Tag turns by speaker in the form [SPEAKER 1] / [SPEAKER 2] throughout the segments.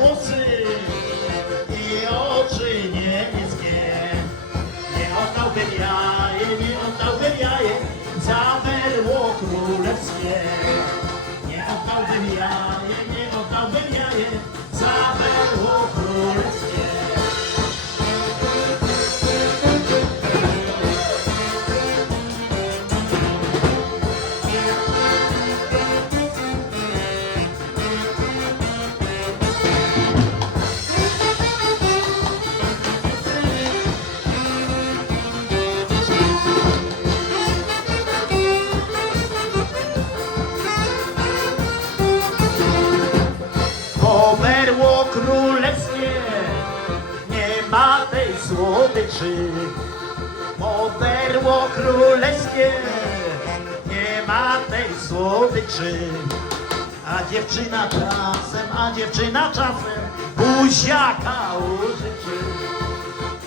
[SPEAKER 1] Música słodyczy. Poderło królewskie, nie ma tej słodyczy. A dziewczyna czasem, a dziewczyna czasem buziaka użyczy.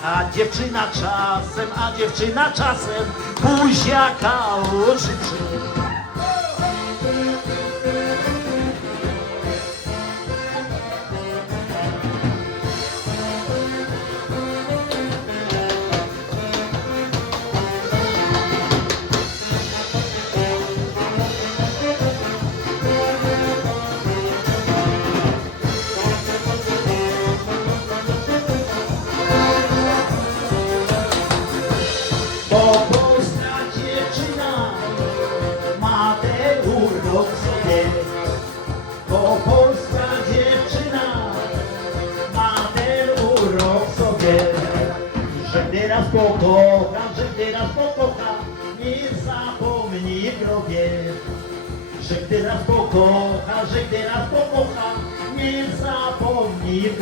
[SPEAKER 1] A dziewczyna czasem, a dziewczyna czasem buziaka użyczy. Że gdy raz pokocham, że gdy raz pokocham, nie zapomni w grobie. Że gdy raz pokocha, że gdy raz pokocha, nie zapomni w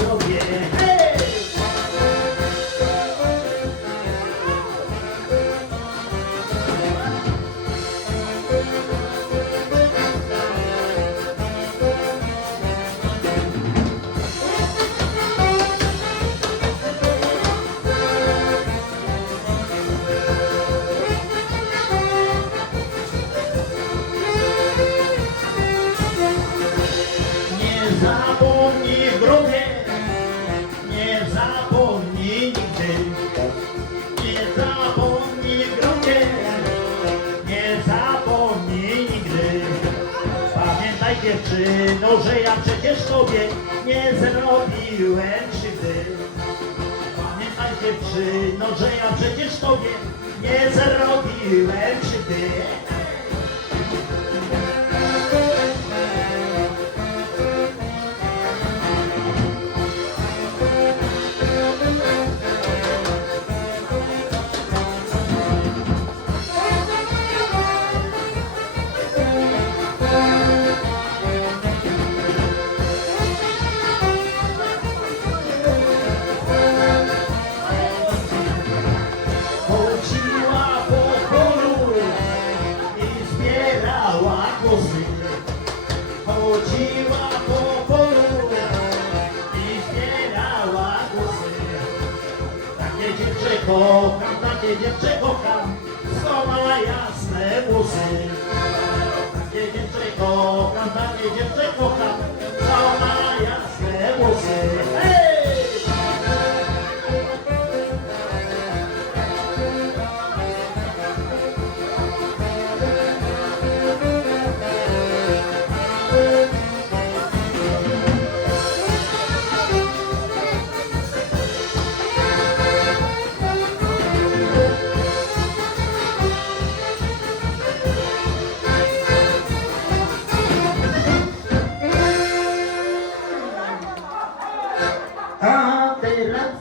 [SPEAKER 1] zapomnij w nie zapomnij nigdy. Nie zapomnij w nie zapomnij nigdy. Pamiętaj dziewczyno, że ja przecież tobie nie zrobiłem krzywdy. Pamiętaj dziewczyno, że ja przecież tobie nie zrobiłem krzywdy. Chodziła po polu i zbierała kosy. Takie dziewczę kocham, takie dziewczę kocham, co ma jasne włosy. Takie dziewczę kocham, takie dziewczę kocham, co ma.